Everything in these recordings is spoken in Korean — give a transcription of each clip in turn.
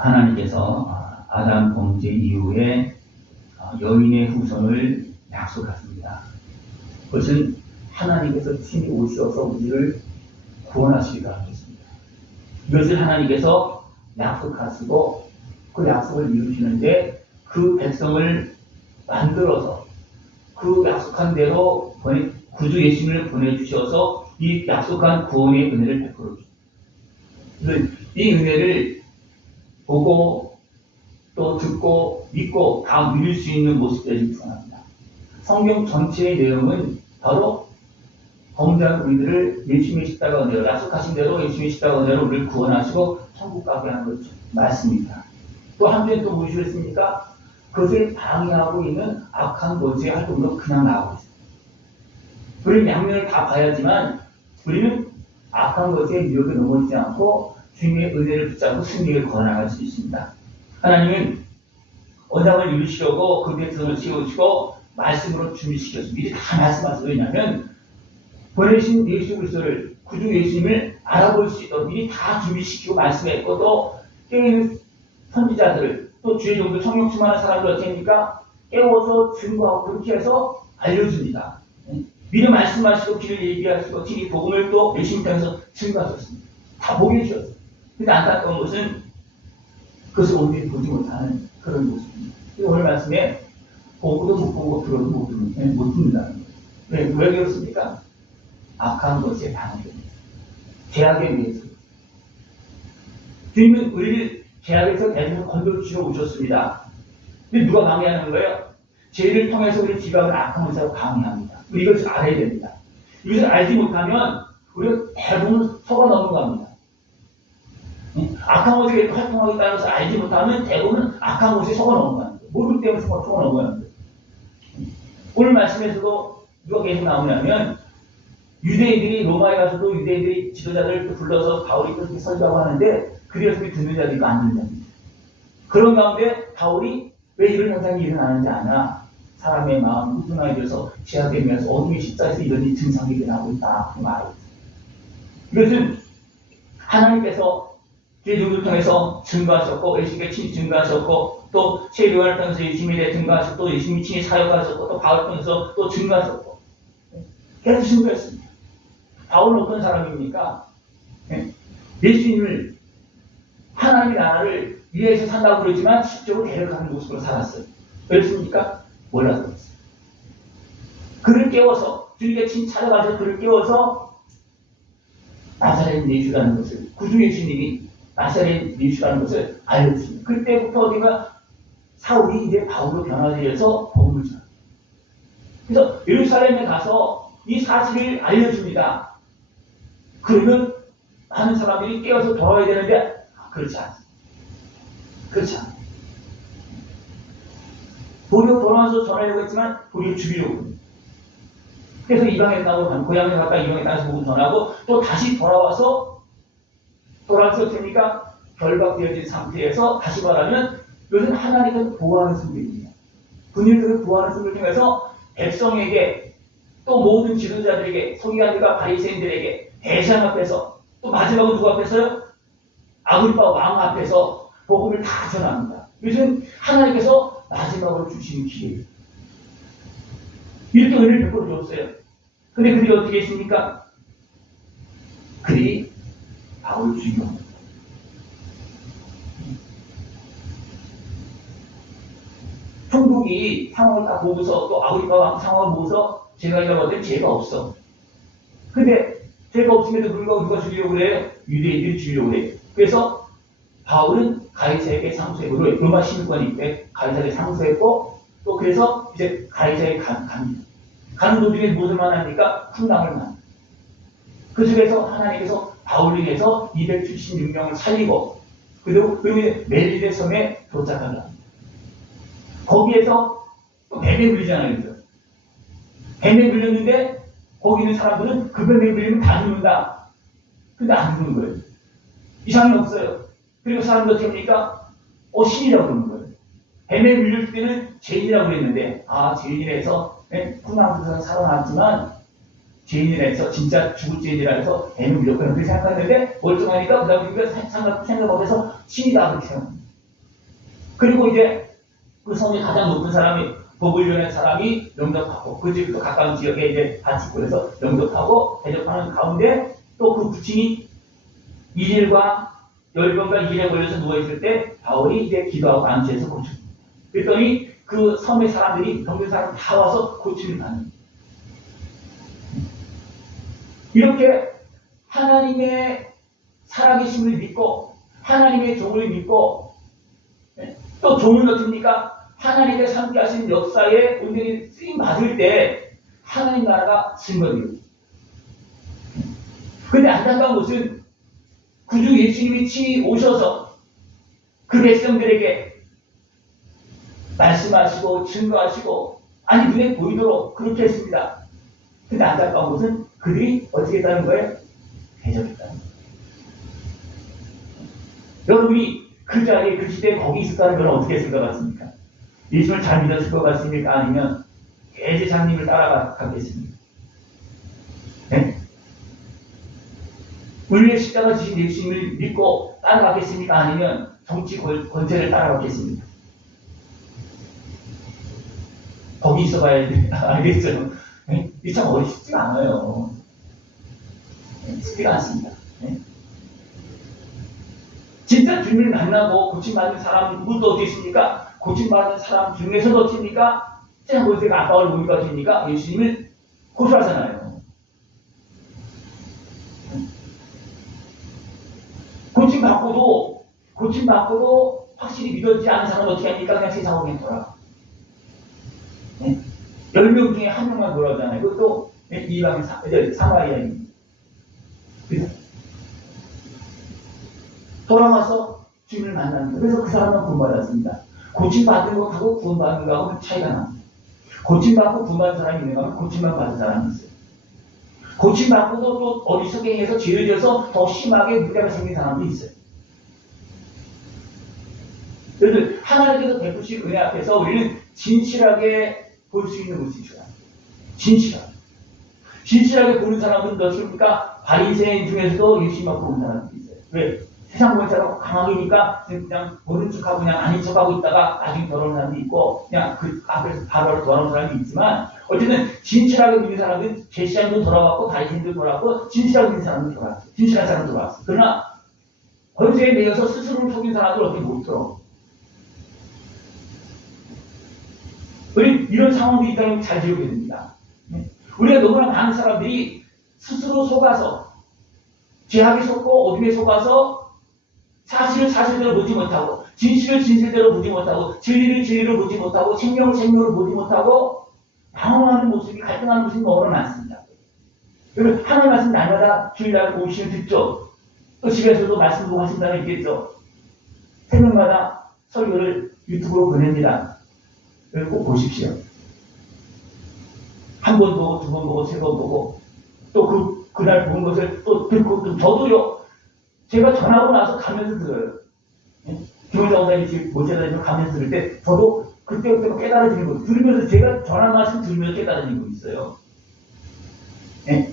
하나님께서 아담 범죄 이후에 여인의 후손을 약속하십니다. 그것은 하나님께서 친히 오셔서 우리를 구원하시기로 하셨습니다. 이것을 하나님께서 약속하시고 그 약속을 이루시는데 그 백성을 만들어서 그 약속한 대로 구주 예수님을 보내주셔서 이 약속한 구원의 은혜를 베풀어 주십니다. 이 은혜를 보고 또 듣고 믿고 다 누릴 수 있는 모습들이 중요합니다. 성경 전체의 내용은 바로 범죄한 우리들을 예수님의 십자가 은혜로 약속하신 대로 예수님의 십자가 은혜로 우리를 구원하시고 천국 가게 하는 것 말씀입니다. 또 한편 또 무엇이었습니까? 그것을 방해하고 있는 악한 권세의 활동으로 그냥 나오고 있습니다. 우리는 양면을 다 봐야지만 우리는 악한 것의 유혹에 넘어지지 않고 주님의 은혜를 붙잡고 승리를 걸어나갈 수 있습니다. 하나님은 언약을 이루시려고 그 백성을 세우시고 말씀으로 준비시켰습니다. 미리 다 말씀하세요. 왜냐하면 보내신 예수 그리스도를 구주 예수님을 알아볼 수 있도록 미리 다 준비시키고 말씀했고 또 깨어있는 선지자들을 또 주의 종들 성령 충만한 사람들 어떻습니까? 깨워서 증거하고 그렇게 해서 알려줍니다. 미리 말씀하시고 길을 얘기하시고 진리 복음을 또 열심히 통해서 증거하셨습니다. 다 보게 해주셨어요. 근데 안타까운 것은 그것을 온전히 보지 못하는 그런 모습입니다. 오늘 말씀에 보고도 못 보고 들어도 못 듣는다는 거예요. 왜 그렇습니까? 악한 것에 방해됩니다. 죄악에 의해서. 주님은 우리를 죄악에서 대중을 건져주시러 오셨습니다. 근데 누가 방해하는 거예요? 죄를 통해서 우리 지각을 악한 것으로 방해합니다. 우리 이것을 알아야 됩니다. 이것을 알지 못하면 우리가 대부분 속아 넘어갑니다. 악한 것에 활동하겠다는 것을 알지 못하면 대부분 악한 것에 속아 넘어가는 거예요. 모두 때문에 속아 넘어가는 거예요. 오늘 말씀에서도 누가 계속 나오냐면 유대인들이 로마에 가서도 유대인들이 지도자들을 불러서 바울이 그렇게 설교하고 하는데 그래서 듣는 자도 있고 안 듣는 자도 있고 그런 가운데 바울이 왜 이런 현상이 일어나는지 아냐? 사람의 마음 우둔하게 되어서 죄악에 의해서 어둠의 십자에서 이런 증상이 일어나고 있다. 그 말이에요. 이것은 하나님께서 제주를 통해서 증거하셨고 예수님께 친히 증거하셨고 또 세례요한을 통해서 예수님에 대해 증거하셨고 또 예수님이 친히 사역하셨고 또 바울을 통해서 또 증거하셨고 계속 증거했습니다. 바울은 어떤 사람입니까? 예수님을 하나님의 나라를 위해서 산다고 그러지만 실제로 데려가는 모습으로 살았어요. 그렇습니까? 몰라서 그랬어요. 그를 깨워서 주님께 친히 찾아가서 그를 깨워서 나사렛 예수라는 것을 구주 예수님이 나사렛 예수라는 것을 알려주십니다. 그때부터 어디가 사울이 이제 바울로 변화되어서 복음을 전합니다. 그래서 예루살렘에 가서 이 사실을 알려줍니다. 그러면 많은 사람들이 깨어서 돌아와야 되는데 그렇지 않습니다. 그렇지 않습니다. 도리어 돌아와서 전하려고 했지만 도리어 죽이려고 합니다. 그래서 이방에 나오고 고향에 갔다 이방에 다시 복음 전하고 또 다시 돌아와서 어떻습니까? 결박되어진 상태에서 다시 말하면 이것은 하나님께서 보호하는 승리입니다. 분일들을 보호하는 승리를 통해서 백성에게 또 모든 지도자들에게 서기관들과 바리새인들에게 대상 앞에서 또 마지막으로 누구 앞에서요? 아그리파 왕 앞에서 복음을 다 전합니다. 이것은 하나님께서 마지막으로 주시는 기회예요. 이렇게 은혜를 베풀어 줬어요. 근데 그들이 어떻게 했습니까? 그들이 바울을 죽여옵니다. 총독이 상황을 다 보고서 또 아그리파 왕 상황을 보고서 제가 이러거든 죄가 없어. 근데 죄가 없음에도 불구하고 누가 죽이려고 그래요? 유대인들이 죽이려고 그래요. 그래서 바울은 가이사에게 상소했고 로마 시민권이 있대 가이사에게 상소했고 또 그래서 이제 가이사에 갑니다. 가는 도중에 무엇을 만납니까? 풍랑을 만납니다. 그 속에서 하나님께서 바울을 위해서 276명을 살리고 그리고 멜리데 섬에 도착하게 합니다. 거기에서 또 뱀에 물리잖아요. 뱀에 물렸는데 거기 있는 사람들은 그 뱀에 물리면 다 죽는다. 근데 안 죽는 거예요. 이상이 없어요. 그리고 사람들 어떻게 합니까? 신이라고 그러는 거예요. 뱀에 물릴 때는 죄인이라고 그랬는데 죄인이라서 풍랑에서 살아났지만 죄인이라서 진짜 죽을 죄인이라 해서 뱀에 물렸거나 그렇게 생각했는데 멀쩡하니까 그 다음에 우리가 생각 못해서 신이다 그렇게 생각합니다. 그리고 이제 그 성이 가장 높은 사람이 법을 전한 사람이 영접하고 그 집도 가까운 지역에 이제 바치고 해서 영접하고 대접하는 가운데 또 그 부친이 이질과 열병과 이질에 걸려서 누워있을 때 바울이 이제 기도하고 안수해서 고쳐줍니다. 그랬더니 그 섬의 사람들이 병든 사람 다 와서 고침을 받는 이렇게 하나님의 살아계심을 믿고 하나님의 종을 믿고 또 종은 어떻습니까? 하나님께서 함께 하신 역사에 온전히 쓰임 받을 때 하나님 나라가 증거돼요. 근데 안타까운 것은 구주 예수님이 친히 오셔서 그 백성들에게 말씀하시고 증거하시고 아니 눈에 보이도록 그렇게 했습니다. 근데 안타까운 것은 그들이 어떻게 했다는 거예요? 대적했다는 거예요. 여러분이 그 자리에 그 시대에 거기 있었다는 건 어떻게 했을 것 같습니까? 예수를 잘 믿었을 것 같습니까? 아니면 대제장님을 따라가겠습니까? 네? 우리의 십자가 지신 예수님을 믿고 따라가겠습니까? 아니면 정치 권세를 따라가겠습니까? 거기 있어봐야 알겠죠? 네? 이게 참 쉽지가 않아요. 네? 쉽지가 않습니다. 네? 진짜 주님을 만나고 고침받는 사람은 또 어디 있습니까? 고침받는 사람 중에서도 어떻습니까? 참 권세가 아까울 보니까 어떻습니까? 예수님을 고소하잖아요. 고침받고도 확실히 믿어지지 않은 사람은 어떻게 합니까? 그냥 세상으로 그냥 돌아가. 네? 10명 중에 1명만 돌아오잖아요. 그것도 이방인 사마리아인. 돌아와서 주님을 만납니다. 그래서 그 사람은 구원받았습니다. 고침받은 것하고 구원받는 것하고는 차이가 납니다. 고침받고 구원받은 사람이 있는가 하면 고침만 받은 사람이 있어요. 고침받고도 또 어리석게 해서 죄를 지어서 더 심하게 문제가 생긴 사람도 있어요. 그래서 하나님께서 베푸신 은혜 앞에서 우리는 진실하게 볼 수 있는 것이 중요합니다. 진실하게 보는 사람은 어떻습니까? 바리새인 중에서도 예수님 앞으로 온 사람들이 있어요. 왜? 세상 본처럼 강하니까 그냥 모른 척하고 그냥 아닌 척하고 있다가 나중에 돌아오는 사람도 있고 그냥 그 앞에서 바로 돌아오는 사람이 있지만 어쨌든 진실하게 믿는 사람은 제시장도 돌아왔고 바리새인도 돌아왔고 진실하게 믿는 사람도 돌아왔어요. 진실한 사람도 돌아왔어요. 그러나 권세에 매여서 스스로를 속인 사람들 어떻게 못 들어? 우리 이런 상황이 있다면 잘 지우게 됩니다. 우리가 너무나 많은 사람들이 스스로 속아서 죄악에 속고 어둠에 속아서 사실을 사실대로 보지 못하고 진실을 진실대로 보지 못하고 진리를 진리로 보지 못하고 생명을 생명으로 보지 못하고 방황하는 모습이 갈등하는 모습이 너무나 많습니다. 그리고 하나님 말씀 날마다 주일날 오시면 듣죠. 또 집에서도 말씀 보고 하신다는 있겠죠. 새벽마다 설교를 유튜브로 보냅니다. 꼭 보십시오. 한 번 보고 두 번 보고 세 번 보고 또 그날 본 것을 또 듣고 또 저도요. 제가 전하고 나서 가면서 들어요. 김원장 원장님 집 모셔다니면서 가면서 들을 때 저도 그때부터 깨달아지는 거 들으면서 제가 전한 말씀 들으면서 깨달아지는 거 있어요. 네?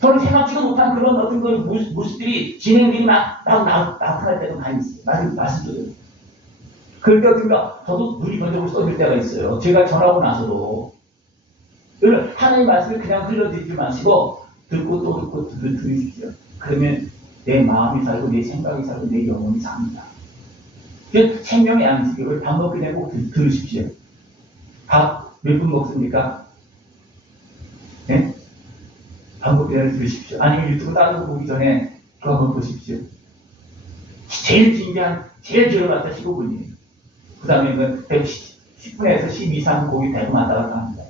저는 생각지도 못한 그런 어떤 그런 모습들이 진행들이 막 나타날 때도 많이 있어요. 말씀드려요. 그러니까 저도 눈이 번쩍 써질 때가 있어요. 제가 전하고 나서도. 하나님 말씀을 그냥 흘려드리지 마시고 듣고 또 듣고 들으십시오. 그러면 내 마음이 살고 내 생각이 살고 내 영혼이 삽니다. 생명의 양식을 밥 먹기 전에 꼭 들으십시오. 밥 몇 분 먹습니까? 네? 밥 먹기 전에 들으십시오. 아니면 유튜브 다른 거 보기 전에 그거 한번 보십시오. 제일 진지한 제일 길어봤자 15분이에요. 그 다음에 10분에서 12, 3분 거기 대고 왔다 갔다 합니다.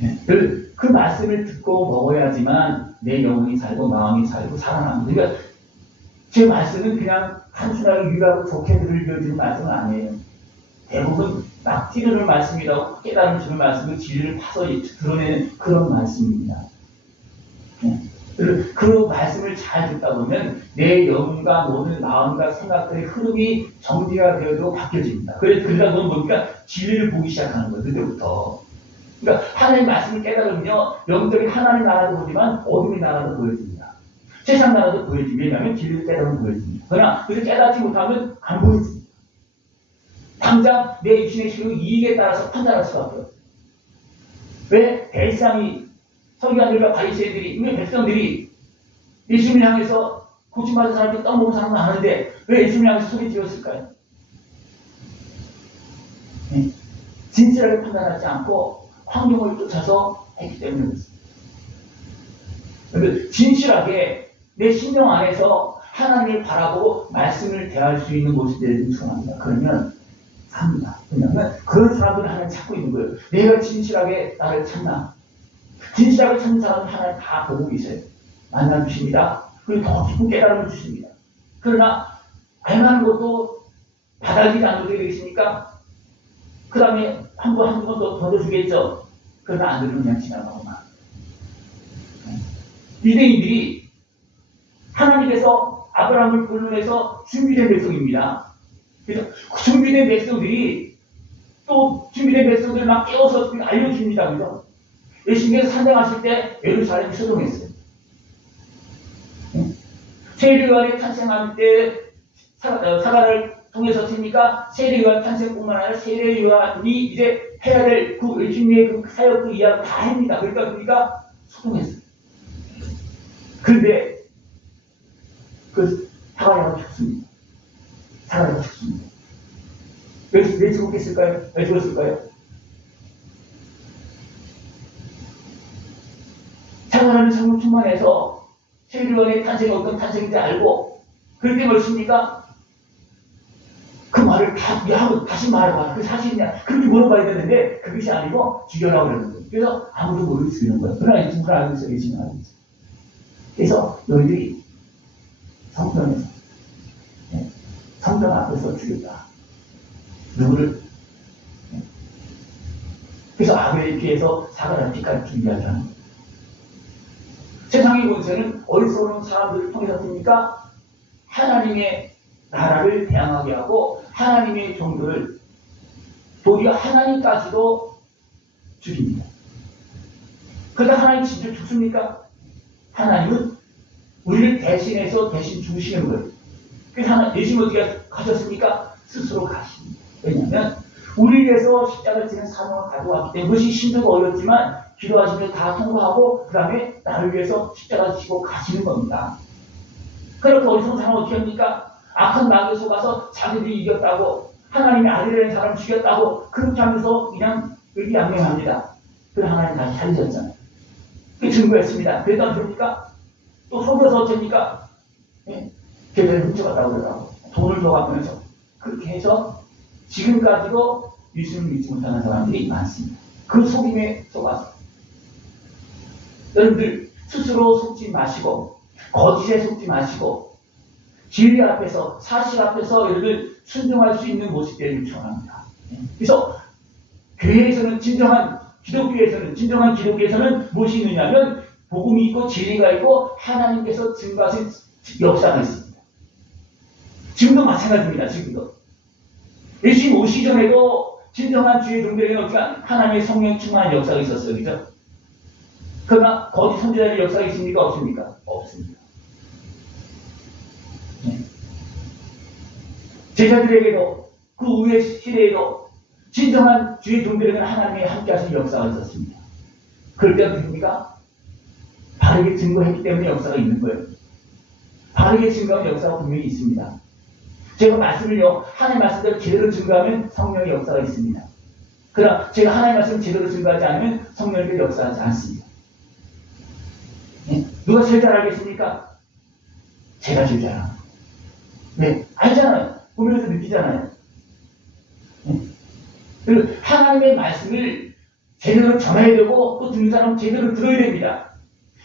네. 그 말씀을 듣고 먹어야지만 내 영혼이 살고 마음이 살고 살아납니다. 그러니까 제 말씀은 그냥 단순하게 유일하고 좋게 들려주는 말씀은 아니에요. 대부분 막 찌르는 말씀이라고 깨달음 주는 말씀은 진리를 파서 드러내는 그런 말씀입니다. 네. 그 말씀을 잘 듣다 보면 내 영과 모든 마음과 생각들의 흐름이 정리가 되어도 바뀌어집니다. 그러다 보면 뭡니까? 진리를 보기 시작하는 거예요. 그때부터. 그러니까 하나님 말씀을 깨달으면요. 영적인 하나님 나라도 보지만 어둠의 나라도 보여집니다. 세상 나라도 보여지. 왜냐하면 진리를 깨달으면 보여집니다. 그러나 그것을 깨닫지 못하면 안 보여집니다. 당장 내 입신의 실력 이익에 따라서 판단할 수밖에 없어요. 왜 대상이 서기관들과 바리새인들이, 왜 백성들이 예수님을 향해서 고침받은 사람들이 떠먹은 사람은 아는데 왜 예수님을 향해서 소리 지었을까요? 네. 진실하게 판단하지 않고 환경을 쫓아서 했기 때문에 그렇습니다. 진실하게 내 심령 안에서 하나님을 바라보고 말씀을 대할 수 있는 모습들이 중요합니다. 그러면 삽니다. 왜냐하면 그런 사람들은 하나님 찾고 있는 거예요. 내가 진실하게 나를 찾나? 진실하게 찾는 사람은 하나님 다 보고 계세요. 만나주십니다. 그리고 더 깊은 깨달음을 주십니다. 그러나 알만한 것도 받아들이지 않는 게 되겠습니까? 그 다음에 한두 번 더 던져주겠죠. 그러나 안 들으면 그냥 지나가고만. 유대인들이 하나님께서 아브라함을 불러내서 준비된 백성입니다. 그래서 그 준비된 백성들이 또 준비된 백성들을 막 깨워서 알려줍니다. 그죠? 예수님께서 산행하실 때 예루살렘이 소동했어요. 세례요한이 탄생할 때 사과를 통해서 씁니까? 세례요한 탄생뿐만 아니라 세례요한이 이제 해야 될 그 예수님의 그 사역 그 이야기 다 합니다. 그러니까 소동했어요. 그런데 그 사과야가 죽습니다. 사과야가 죽습니다. 왜 죽었을까요? 왜 죽었을까요? 사과라는 성령 충만해서 세례요한의 탄생이 어떤 탄생인지 알고 그럴 때 뭐였습니까? 그 말을 다시 말해봐. 그 사실이냐? 그렇게 물어봐야 되는데 그것이 아니고 죽여라고 그러는 거예요. 그래서 아무도 모르고 죽이는 거예요. 그러나 이 친구를 알고 있어요. 예수님 알고 있어요. 그래서 너희들이 성전에서 성전 앞에서 죽였다. 누구를? 그래서 아벨의 피해서 사과라는 피까지 준비하지 않는 거예요. 세상의 권세는 어디서 오는 사람들을 통해서 씁니까? 하나님의 나라를 대항하게 하고 하나님의 종들을 도리어 하나님까지도 죽입니다. 그러다 하나님 진짜 죽습니까? 하나님은 우리를 대신해서 대신 죽으시는 거예요. 그래서 예수님 어떻게 하셨습니까? 스스로 가십니다. 왜냐하면 우리를 위해서 십자가를 지는 사명을 가져왔기 때문에 그것이 힘들고 어렵지만 기도하시면서 다 통과하고 그 다음에 나를 위해서 십자가를 지고 가시는 겁니다. 그렇게 어리석은 사람은 어떻게 합니까? 악한 마귀에 속아서 자기들이 이겼다고 하나님의 아들이라는 사람을 죽였다고 그렇게 하면서 그냥 의기양명합니다. 그래서 하나님 다시 살리셨잖아요. 그 증거였습니다. 그래도 안 됩니까? 또 속여서 어쩝니까? 계좌를 훔쳐갔다고 그러더라고. 돈을 더 갚으면서 그렇게 해서 지금까지도 예수님을 믿지 못하는 사람들이 많습니다. 그 속임에 속아서 여러분들 스스로 속지 마시고 거짓에 속지 마시고 진리 앞에서 사실 앞에서 여러분들 순종할 수 있는 모습들을 요청합니다. 그래서 교회에서는 진정한 기독교에서는 무엇이 있느냐면 복음이 있고 진리가 있고 하나님께서 증거하신 역사가 있습니다. 지금도 마찬가지입니다. 지금도 예수님 오시기 전에도 진정한 주의 종들에게는 하나님의 성령 충만한 역사가 있었어요. 그죠? 그러나 거짓 선지자의 역사가 있습니까? 없습니까? 없습니다. 제자들에게도 그 후의 시대에도 진정한 주의 종들에게는 하나님의 함께 하신 역사가 있었습니다. 그럴 때 어떻습니까? 바르게 증거했기 때문에 역사가 있는 거예요. 바르게 증거하는 역사가 분명히 있습니다. 제가 말씀을요, 하나님의 말씀대로 제대로 증거하면 성령의 역사가 있습니다. 그러나 제가 하나님의 말씀을 제대로 증거하지 않으면 성령의 역사하지 않습니다. 누가 제일 잘 알겠습니까? 제가 제일 잘 알아요. 네, 알잖아요. 보면서 느끼잖아요. 그리고 하나님의 말씀을 제대로 전해야 되고 또 듣는 사람은 제대로 들어야 됩니다.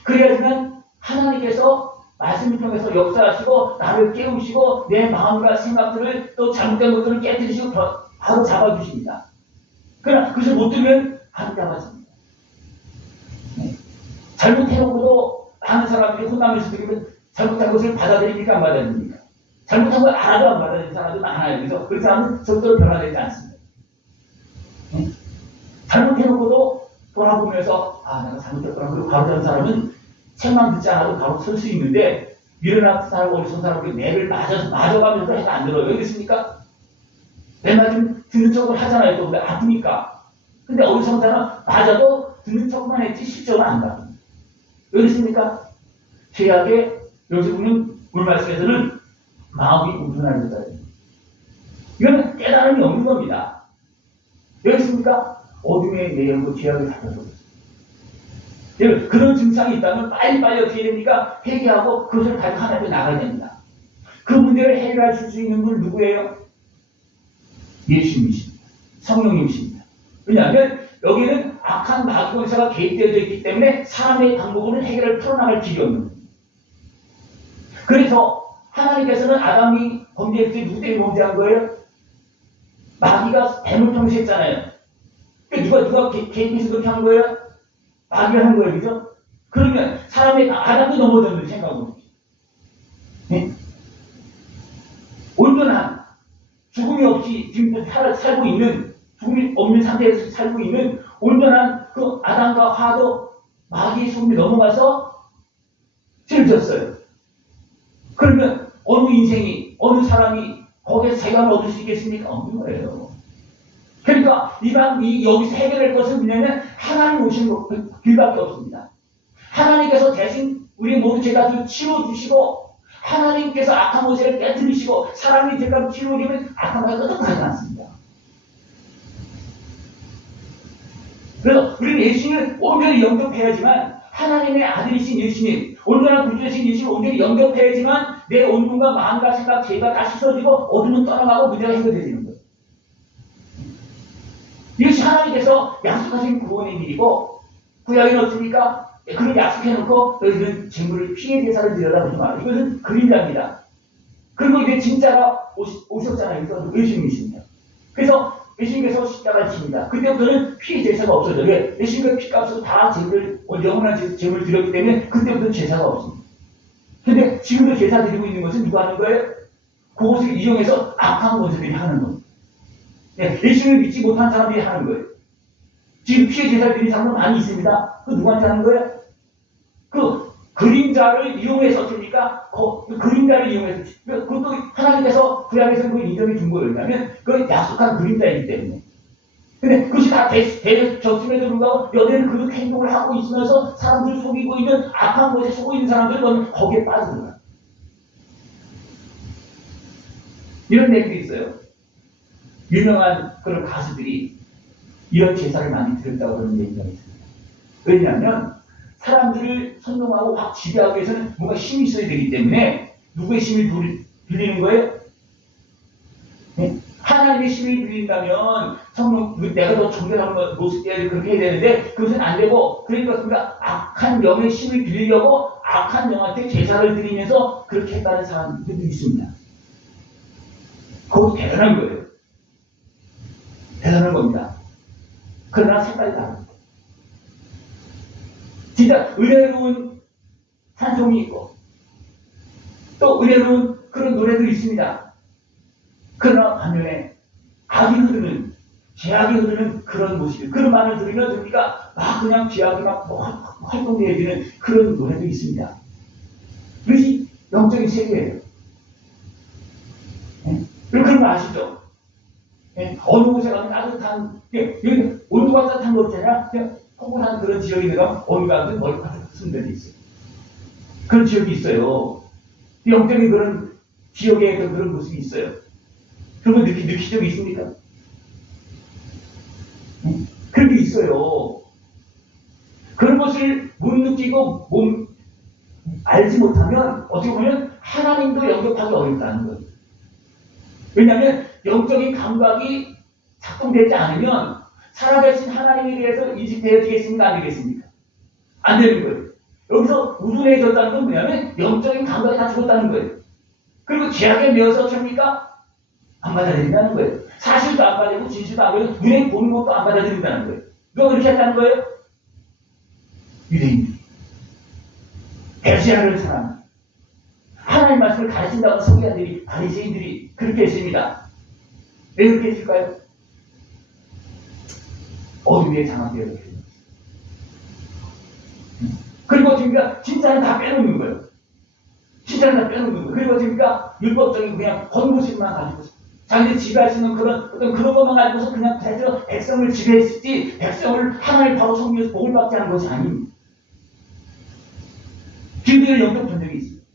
그래야지만 하나님께서 말씀을 통해서 역사하시고 나를 깨우시고 내 마음과 생각들을 또 잘못된 것들을 깨뜨리시고 바로 잡아주십니다. 그러나 그것을 못 들으면 안 잡아집니다. 잘못해놓고도 많은 사람들이 혼나면서 들으면 잘못한 것을 받아들입니까? 안 받아들입니까? 잘못한 걸 알아도 안 받아들이는 사람도 많아요. 그래서 그 사람은 절대로 변화되지 않습니다. 잘못해놓고도 돌아보면서 내가 잘못했구나. 그리고 바로 다른 사람은 책만 듣지 않아도 바로 설 수 있는데 일어나 살고 어리석은 사람들이 매를 맞아가면서 해도 안 들어요. 왜 그렇습니까? 내 말 좀 듣는 척을 하잖아요. 또 아프니까. 근데 어리석은 사람은 맞아도 듣는 척만 했지 실적은 안 가요. 왜 그렇습니까? 죄악에 여기서 보면 오늘 말씀에서는 마음이 우둔하는 거다. 이거는 깨달음이 없는 겁니다. 왜 그렇습니까? 어둠의 내용도 죄악을 잡혀서 그렇습니다. 그런 증상이 있다면 빨리빨리 어떻게 됩니까? 회개하고 그것을 가지고 하나님께 나가야 됩니다. 그 문제를 해결하실 수 있는 분 누구예요? 예수님이십니다. 성령님이십니다. 왜냐하면 여기는 악한 마귀 권세가 개입되어 있기 때문에 사람의 방법으로는 해결을 풀어나갈 길이 없는 겁니다. 그래서 하나님께서는 아담이 범죄했을 때 누구 때문에 범죄한 거예요? 마귀가 뱀을 통해서 했잖아요. 누가 개입해서 그렇게 한 거예요? 마귀가 한 거예요. 그죠? 그러면 사람의 아담도 넘어졌는데 생각해보세요. 네? 온전한 죽음이 없이 지금 살고 있는, 죽음이 없는 상태에서 살고 있는 온전한 그 아담과 하와도 마귀의 속임에 넘어가서 죄를 졌어요. 그러면 어느 인생이, 어느 사람이 거기에서 자유함을 얻을 수 있겠습니까? 없는 거예요. 그러니까 여기서 해결할 것은 뭐냐면 하나님 오신 길밖에 없습니다. 하나님께서 대신 우리 모두 죄가 치워주시고 하나님께서 악한 모세를 깨뜨리시고 사람이 죄가 치워지면 악한 모세가 끝까지 않습니다. 그래서 우리는 예수님을 온전히 영접해야지만 하나님의 아들이신 예수님, 온전한 구주이신 예수님을 온전히 영접해야지만 내 온몸과 마음과 생각, 죄가 다 씻어지고 어둠은 떠나가고 문제가 해결되는 거예요. 이것이 하나님께서 약속하신 구원의 일이고 구약에는 어떻습니까? 그걸 약속해놓고 너희들은 재물을 피해 제사를 드려라 그러지 말아요. 이것은 그림자입니다. 그리고 이제 진짜가 오셨잖아요. 그래서 예수님이십니다. 그래서 예수님께서 십자가를 지십니다. 그때부터는 피해 제사가 없어져요. 왜? 예수님의 피값으로 다 재물을, 영원한 재물을 드렸기 때문에 그때부터는 제사가 없습니다. 근데 지금도 제사 드리고 있는 것은 누가 하는 거예요? 그것을 이용해서 악한 것들이 하는 겁니다. 예수님을 믿지 못한 사람들이 하는 거예요. 지금 피해 제사를 드리는 사람은 많이 있습니다. 그 누구한테 하는 거예요? 그 그림자를 이용해서 어떻습니까? 그 그림자를 이용해서 그것도 하나님께서 구약에서 그걸 인정해 준 거예요. 왜냐하면 그 약속한 그림자이기 때문에. 근데 그것이 다 되졌음에도 불구하고 여전히 그런 행동을 하고 있으면서 사람들을 속이고 있는 악한 것에 속고 있는 사람들은 거기에 빠져들어요. 이런 얘기도 있어요. 유명한 그런 가수들이 이런 제사를 많이 드렸다고 그런 얘기가 있습니다. 왜냐하면 사람들을 선동하고 확 지배하기 위해서는 뭔가 힘이 있어야 되기 때문에 누구의 힘을 빌리는 거예요? 네? 하나님의 힘을 빌린다면 성령, 내가 더 존경하는 모습에 그렇게 해야 되는데 그것은 안 되고 그러니까 우리가 악한 영의 힘을 빌리려고 악한 영한테 제사를 드리면서 그렇게 했다는 사람들도 있습니다. 그것도 대단한 거예요. 대단한 겁니다. 그러나 색깔이 다릅니다. 진짜 은혜로운 찬송이 있고 또 은혜로운 그런 노래도 있습니다. 그러나 반면에 악이 흐르는, 죄악이 흐르는 그런 모습이, 그런 말을 들으면 우리가 막 그냥 죄악이 막 활동되어지는 그런 노래도 있습니다. 이것이 영적인 세계예요. 네? 그런 거 아시죠? 네? 어느 곳에 가면 따뜻한, 여기 온도가 따뜻한 거 있잖아요. 포근한 그런 지역에 내가 어디 가든 머리카락 쓰는 데도 있어요. 그런 지역이 있어요. 영적인 그런 지역에 그런 모습이 있어요. 그런 거 느끼신 적이 있습니까? 그런 게 있어요. 그런 것을 못 느끼고 알지 못하면 어떻게 보면 하나님도 영접하기 어렵다는 거예요. 왜냐하면 영적인 감각이 작동되지 않으면 살아계신 하나님에 대해서 인식되어지겠습니까? 안 되겠습니까? 안 되는 거예요. 여기서 우둔해졌다는 건 뭐냐면 영적인 감각이 다 죽었다는 거예요. 그리고 죄악에 매여서 어떻습니까? 안 받아들인다는 거예요. 사실도 안 받아들이고 진실도 안 받아들이고 눈에 보는 것도 안 받아들인다는 거예요. 누가 그렇게 했다는 거예요? 유대인들이. 배신하는 사람. 하나님 말씀을 가르친다고 서기관들이, 바리새인들이 그렇게 했습니다. 왜 그렇게 했을까요? 어둠에 장악되어 있어요. 그리고 우리가 진짜는 다 빼놓는 거예요. 칭찬을 다 빼놓는 거예요. 그리고 그러니까 율법적인 그냥 권고식만 가지고 자기들 지배할 수 있는 그런 것만 가지고서 그냥 백성을 지배했지 백성을 하나님 바로 섬기면서 복을 받게 하는 것이 아닙니다. 지금의 영적 전쟁이 있습니다.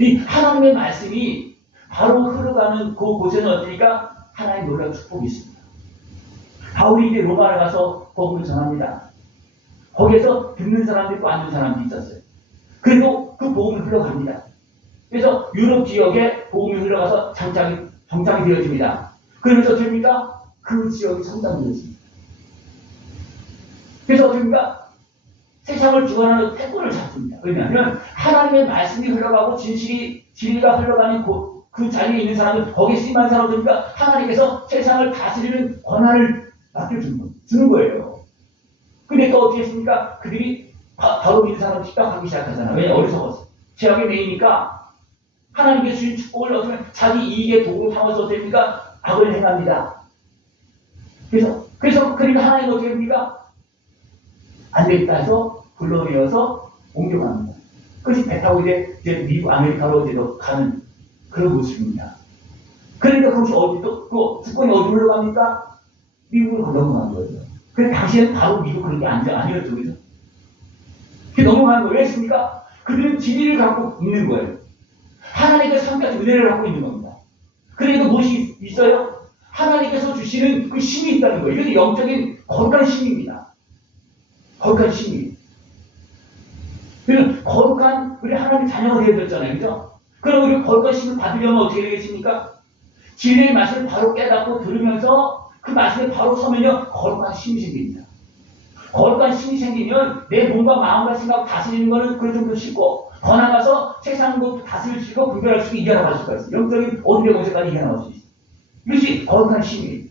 이 하나님의 말씀이 바로 흐르가는 그곳에는 어떠니까 하나님 놀라운 축복이 있습니다. 바울이 이제 로마를 가서 복음을 전합니다. 거기에서 듣는 사람도 있고 안 듣는 사람도 있었어요. 그래도 그 복음이 흘러갑니다. 그래서 유럽 지역에 복음이 흘러가서 정착이 되어집니다. 그러면서 됩니까? 그 지역이 성장이 되어집니다. 그래서 됩니까? 세상을 주관하는 태권을 잡습니다. 왜냐하면 하나님의 말씀이 흘러가고 진리가 흘러가는 그 자리에 있는 사람은 거기에 쓰임한 사람들이니까 하나님께서 세상을 다스리는 권한을 주는 거예요. 근데 또 어떻게 했습니까? 그들이 바로 믿는 사람을 핍박하기 시작하잖아요. 왜냐? 어리석었어. 죄악에 매이니까 하나님께 주신 축복을 어떻게 자기 이익의 도구로 삼아서 됩니까? 악을 행합니다. 그래서 그러니까 하나님 어떻게 합니까? 안 되겠다 해서 불러내어서 옮겨갑니다. 그것이 배 타고 이제 미국, 아메리카로 이제 가는 그런 모습입니다. 그러니까 그것이 어디도, 그 주권이 어디로 흘러갑니까? 미국으로 넘어간 거예요. 근데 당시에는 바로 미국 그런 게 아니었죠. 그죠? 그게 넘어가는 거예요. 왜 했습니까? 그들은 진리를 갖고 있는 거예요. 하나님의 성까지 은혜를 갖고 있는 겁니다. 그러니까 무엇이 있어요? 하나님께서 주시는 그 힘이 있다는 거예요. 이것이 영적인 거룩한 힘입니다. 거룩한 힘이. 그래서 거룩한 우리 하나님 자녀가 되어야 됐잖아요. 그죠? 그럼 우리 거룩한 힘을 받으려면 어떻게 되겠습니까? 진리의 말씀을 바로 깨닫고 들으면서 그 말씀에 바로 서면요 거룩한 힘이 생깁니다. 거룩한 힘이 생기면 내 몸과 마음과 생각 다스리는 것은 그 정도 쉽고 더 나가서 세상도 다스릴 수 있고 분별할 수 있고 이겨나갈 수가 있어요. 영적인 어둠의 공세까지 이겨나갈 수 있어요. 이것이 거룩한 힘이에요.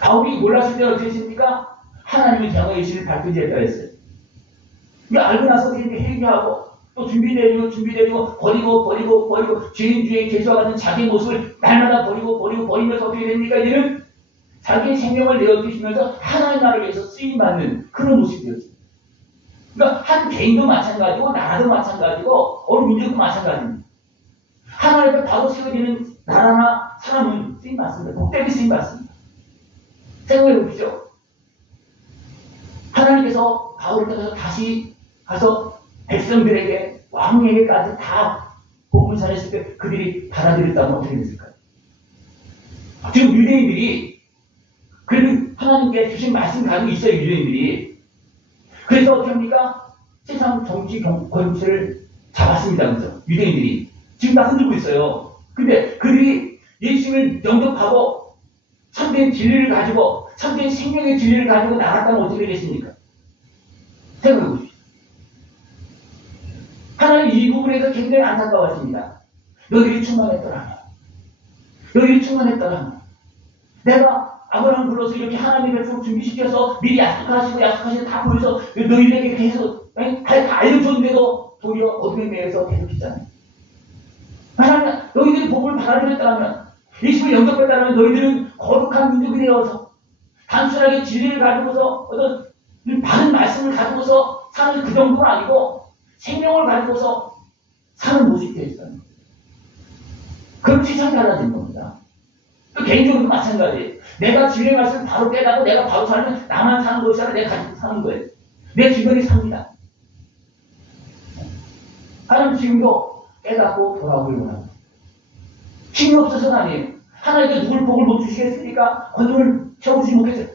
바울이 몰랐을 때 어떻게 했습니까? 하나님의 정의 의식을 밝히지 했다 했어요. 이거 알고 나서 어떻게 회개하고 또 준비되고 버리고 죄인 중에 개수와 같은 자기 모습을 날마다 버리면서 어떻게 됩니까? 이제는 자기의 생명을 내어주시면서 하나님 나라를 위해서 쓰임받는 그런 모습이 되었습니다. 그러니까 한 개인도 마찬가지고 나라도 마찬가지고 어느 민족도 마찬가지입니다. 하나님 앞에 바로 세워지는 나라나 사람은 쓰임받습니다. 복되게 쓰임받습니다. 생각해 보십시오. 하나님께서 바울을 통해서 다시 가서 백성들에게 왕에게까지 다 복음을 전했을 때 그들이 받아들였다면 어떻게 됐을까요? 지금 유대인들이 그래도 하나님께 주신 말씀 가지고 있어요. 유대인들이. 그래서 어떻게 합니까? 세상 정치 권세를 잡았습니다. 그죠? 유대인들이. 지금 다 흔들고 있어요. 근데 그들이 예수님을 영접하고 참된 진리를 가지고 참된 생명의 진리를 가지고 나갔다면 어떻게 되겠습니까? 생각해 보십시오. 하나님 이 부분에서 굉장히 안타까웠습니다. 너희들이 충만했더라면 내가 아브라함 불러서 이렇게 하나님의 백성 준비시켜서 미리 약속하시고 다 보여서 너희들에게 계속 다 알려줬는데도 도리어 어둠에 매여서 계속했잖아요. 하나님 너희들이 복을 받아들였다면 예수를 영접했다면 너희들은 거룩한 민족이 되어서 단순하게 진리를 가지고서 어떤 바른 말씀을 가지고서 사는 그 정도는 아니고 생명을 가지고서 사는 모습이 되었어요. 그럼 세상이 달라진 겁니다. 또 개인적으로도 마찬가지예요. 내가 진리의 말씀을 바로 깨닫고 내가 바로 살면 나만 사는 것이 아니라 내가 가지고 사는 거예요. 내 주변이 삽니다. 하나님 지금도 깨닫고 돌아오길 원합니다. 힘이 없어서가 아니에요. 하나님께 누굴 복을 못 주시겠습니까? 권능을 채워주지 못했어요.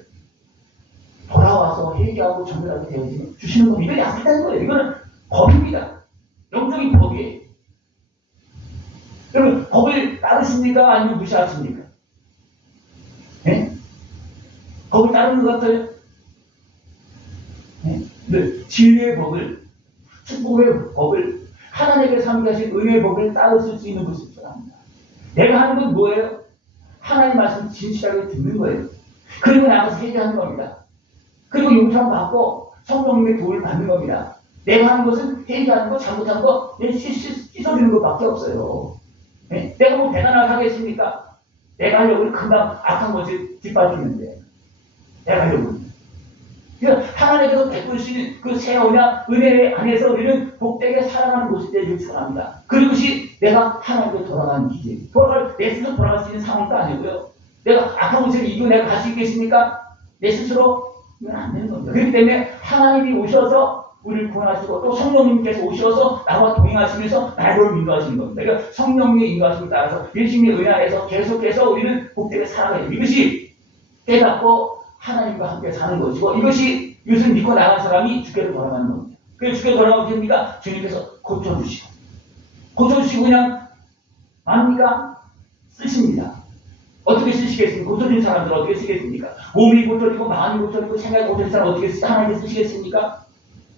돌아와서 회개하고 정결하게 되어지면 주시는 겁니다. 이건 약속된 거예요. 이거는 법입니다. 영적인 법이에요. 여러분 법을 따르십니까? 아니면 무시하십니까? 네? 법을 따르는 것 같아요? 네? 진리의 법을, 축복의 법을, 하나님께 삼가신 은혜의 법을 따르실 수 있는 것을 바랍니다. 내가 하는 건 뭐예요? 하나님 말씀 진실하게 듣는 거예요. 그리고 나가서 회개하는 겁니다. 그리고 용서를 받고 성령님의 도움을 받는 겁니다. 내가 하는 것은 회개하는 거, 잘못한 거, 씻어주는 것밖에 없어요. 네? 내가 뭐 대단하게 하겠습니까? 내가 하려고 금방 악한 것을 뒷받치는데 내가 하려고 그러니까 하나님께서 베풀 수 있는 그 새 언약 은혜 안에서 우리는 복되게 살아가는 모습이 되길 축원합니다. 그것이 내가 하나님께 돌아가는 기제. 내 스스로 돌아갈 수 있는 상황도 아니고요. 내가 악한 것을 이기고 내가 갈 수 있겠습니까? 내 스스로 이건 안 되는 겁니다. 그렇기 때문에 하나님이 오셔서 우리를 구원하시고 또 성령님께서 오셔서 나와 동행하시면서 나를 인도하시는 겁니다. 그러니까 성령님의 인도하심을 따라서 예수님의 은혜 안에서 계속해서 우리는 복되게 살아가야 됩니다. 이것이 깨닫고 하나님과 함께 사는 것이고 이것이 이것을 믿고 나간 사람이 주께로 돌아가는 겁니다. 그래서 주께로 돌아가면 됩니까? 주님께서 고쳐주시고 그냥 압니까? 쓰십니다. 어떻게 쓰시겠습니까? 고쳐진 사람들 어떻게 쓰겠습니까? 몸이 고쳐지고 마음이 고쳐지고 생각이 고쳐진 사람 어떻게 하나님께 쓰시겠습니까?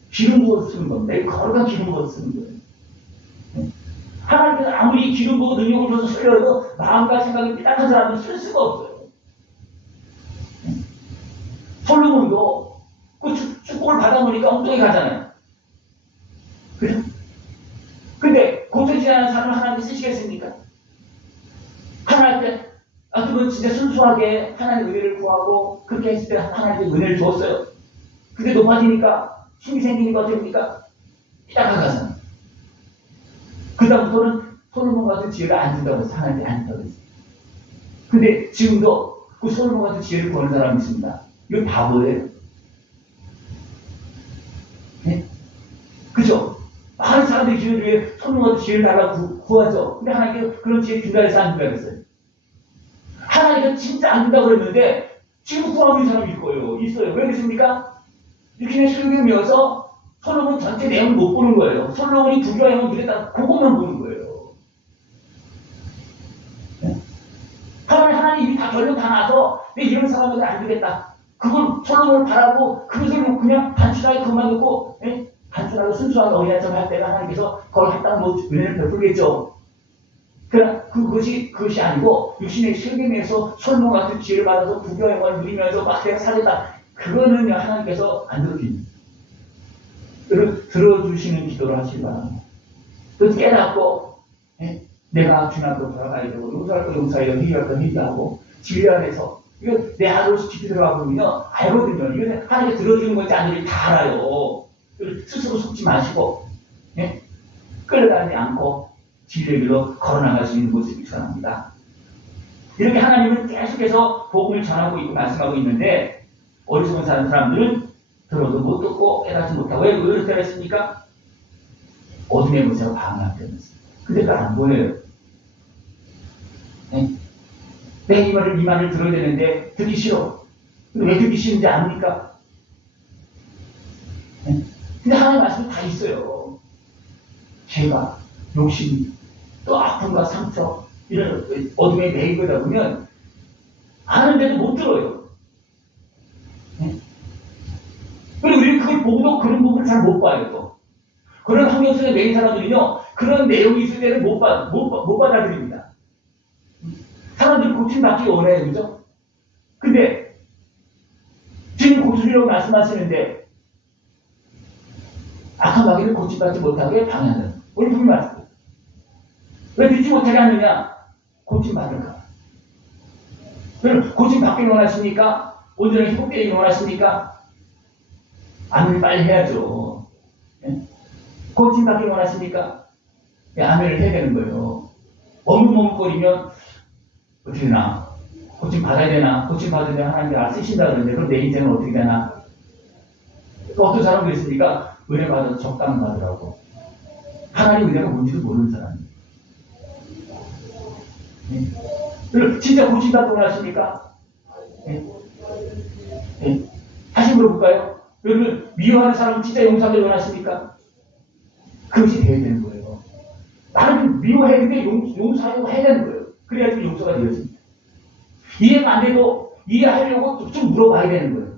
기름 부어서 쓰는 겁니다. 거룩한 기름 부어서 쓰는 거예요. 하나님께서 아무리 기름 부어 능력을 줘서 쓰려도 마음과 생각이 삐딱한 사람은 쓸 수가 없어요. 솔로몬도 그 축복을 받아보니까 엉뚱하게 가잖아요. 그죠? 근데 고쳐지지 않은 사람을 하나님께 쓰시겠습니까? 하나님께 그분 진짜 순수하게 하나님의 은혜를 구하고 그렇게 했을 때 하나님께 은혜를 줬어요. 근데 높아지니까 힘이 생기니까 어떻습니까? 삐딱하게 가잖아요. 그 다음부터는 솔로몬 같은 지혜를 안 준다고 해서 하나님께 안 준다고 했어요. 근데 지금도 그 솔로몬 같은 지혜를 구하는 사람이 있습니다. 이거 바보예요. 네? 그죠? 많은 사람들이 기도 중에 솔로몬 같은 지혜를 달라고 구하죠. 근데 하나님께서 그런 지혜 준다 해서 안 준다 그랬어요. 하나님께서 진짜 안 준다고 그랬는데 지금 구하고 있는 사람이 있어요. 왜 그랬습니까? 이렇게 설교면서 솔로몬 전체 내용을 못 보는 거예요. 솔로몬이 부귀하면 이랬다 그것만 보는 거예요. 네? 하나님이 다 결론 다 나서 내 이런 사람한테 안 되겠다. 그걸 솔로몬을 바라고 그것을 그냥 단순하게 그것만 듣고 단순하게 순수하게 어린아이처럼 할 때가 하나님께서 그걸 했다는 은혜를 베풀겠죠. 그러나 그것이 아니고 육신의 실경에서 솔로몬 같은 지혜를 받아서 부귀영화를 누리면서 막 내가 살겠다. 그거는 하나님께서 안 들어줍니다. 들어주시는 기도를 하시기 바랍니다. 또 깨닫고 내가 주님 앞으로 돌아가야 되고 용서할 거 용서해야 되고 회개할 거 회개하고 진리 안에서 이거 내 안으로 깊이 들어가 보면 알거든요. 이거 하나님께 들어주는 건지 아닌지 다 알아요. 스스로 속지 마시고 끌어다니지 않고 진리의 길로 걸어나갈 수 있는 모습이 전합니다. 이렇게 하나님은 계속해서 복음을 전하고 있고 말씀하고 있는데 어리석은 사람들은 들어도 못 듣고 깨닫지 못하고 왜 그렇게 했습니까? 어둠의 모세가 방해하기 때문에. 근데 그거 안 보여요. 내 이 말을 들어야 되는데 듣기 싫어. 근데 왜 듣기 싫은지 압니까? 근데 하나님 말씀이 다 있어요. 죄가, 욕심, 또 아픔과 상처 이런 어둠에 매이다 보면 아는데도 못 들어요. 그리고 우리는 그걸 보고도 그런 부분을 잘 못 봐요. 또. 그런 환경 속에 매인 사람들은요, 그런 내용이 있을 때는 못 받아들입니다. 사람들이 고침받기 원해요. 그죠? 근데 지금 고침이라고 말씀하시는데 악한 마귀를 고침받지 못하게 방해하는 오늘 분명히 말씀해요. 왜 믿지 못하게 하느냐? 고침받을까? 그럼 고침받기를 원하십니까? 온전히 회복되기를 원하십니까? 아멘을 빨리 해야죠. 고침받기를 원하십니까? 아멘을 해야 되는 거예요. 머뭇머뭇거리면 어떻게 되나? 고침 받아야 되나? 고침 받으면 하나님이 쓰신다 그러는데 그럼 내 인생은 어떻게 되나? 또 어떤 사람도 있으니까 은혜 받아서 적당 받으라고. 하나님 은혜가 뭔지도 모르는 사람이에요. 진짜 고침 받기 원하십니까? 다시 물어볼까요? 여러분 미워하는 사람은 진짜 용서하기를 원하십니까? 그것이 되어야 되는 거예요. 나는 미워해야 되는데 용서하려고 해야 되는 거예요. 그래야지 용서가 되어집니다. 이해가 안 돼도 이해하려고 좀 물어봐야 되는 거예요.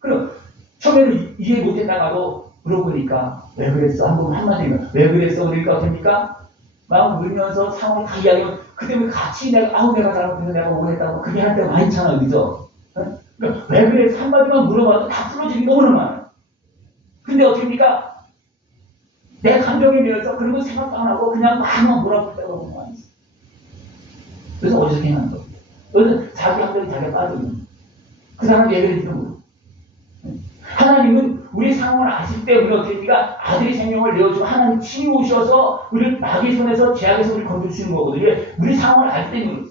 그럼 처음에는 이해 못했다가도 물어보니까 왜 그랬어? 한마디면 왜 그랬어? 그러니까 어떻습니까? 막 울면서 상황을 다 이야기하면 그때문에 같이 내가 잘못해서 내가 오해했다고 그게 할 때가 많잖아요. 그죠? 그러니까 왜 그랬어? 한마디만 물어봐도 다 풀어지기 너무나 많아요. 근데 어떻습니까? 내 감정에 비해서 그런 거 생각도 안 하고 그냥 막 몰아붙을 때가 너무 많이 있어요. 그래서 어디서 행하는 겁니다. 그래서 자기 감정이 자기가 빠지는 그 사람 얘기를 듣는 거예요. 하나님은 우리 상황을 아실 때 우리 어떻게 됩니까? 아들이 생명을 내어주고 하나님 친히 오셔서 우리를 마귀의 손에서 죄악에서 우리를 건져주시는 거거든요. 왜? 우리 상황을 알 때문에.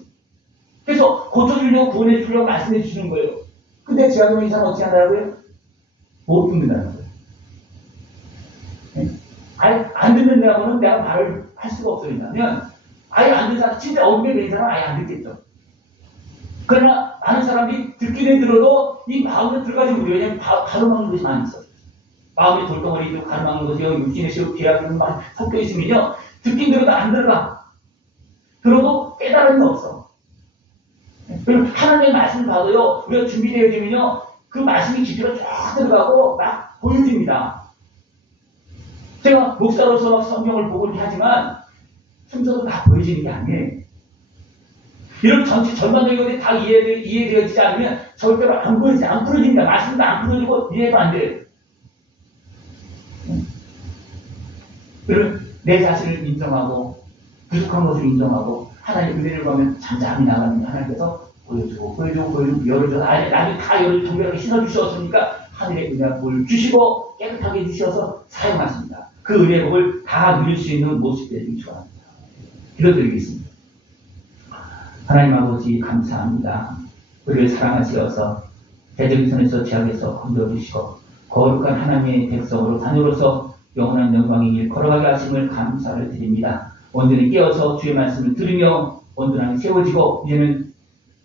그래서 고쳐주려고 구원해 주려고 말씀해 주시는 거예요. 근데 죄악에 있는 사람 어떻게 한다고요? 못 듣는다는 거예요. 네? 아예 안 듣는 데하고는 내가 말을 할 수가 없어요. 왜냐하면 아예 안 듣는 사람, 진짜 얽매여 있는 사람은 아예 안 듣겠죠. 그러나 많은 사람들이 듣기는 들어도 이 마음에 들어가지 못해요. 왜냐하면 가로막는 것이 많이 있어요. 마음의 돌덩어리도 가로막는 것이요. 육신의 시로 비약이 많이 섞여 있으면요. 듣긴 들어도 안 들어가. 들어도 깨달음이 없어. 그리고 하나님의 말씀을 봐도요. 우리가 준비되어지면요. 그 말씀이 깊이로 쫙 들어가고 막 보여집니다. 제가 목사로서 성경을 보고 이렇게 하지만 순서도 다 보여지는 게 아니에요. 이런 전체 전반적인 것이 다 이해되어지지 않으면 절대로 안 보여지지, 안 풀어집니다. 말씀도 안 풀어지고 이해도 안 돼요. 그리고 내 자신을 인정하고 부족한 것을 인정하고 하나님 은혜를 구하면 잠잠히 나가는 하나님께서 보여주고 열어줘서 나중에 다 열을 정결하게 씻어주셨으니까 하늘의 은혜가 물 주시고 깨끗하게 주셔서 사용하십니다. 그 은혜의 복을 다 누릴 수 있는 모습 되시기 축원합니다. 기도드리겠습니다. 하나님 아버지 감사합니다. 우리를 사랑하시어서 대적의 손에서 죄악에서 건져주시고 거룩한 하나님의 백성으로 자녀로서 영원한 영광의 길 걸어가게 하심을 감사를 드립니다. 온전히 깨어서 주의 말씀을 들으며 온전하게 세워지고 이제는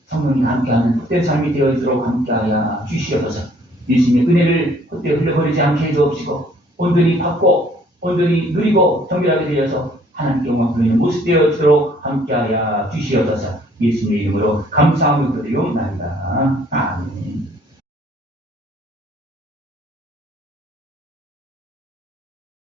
성령이 함께하는 복된 삶이 되어지도록 함께하여 주시옵소서. 예수님의 은혜를 그때 흘려버리지 않게 해주옵시고 온전히 받고 온전히 누리고 정결하게 되어서 하나님께 영광 돌리는 모습 되어지도록 함께하여 주시옵소서. 예수님의 이름으로 감사하며 기도드리옵나이다. 아멘.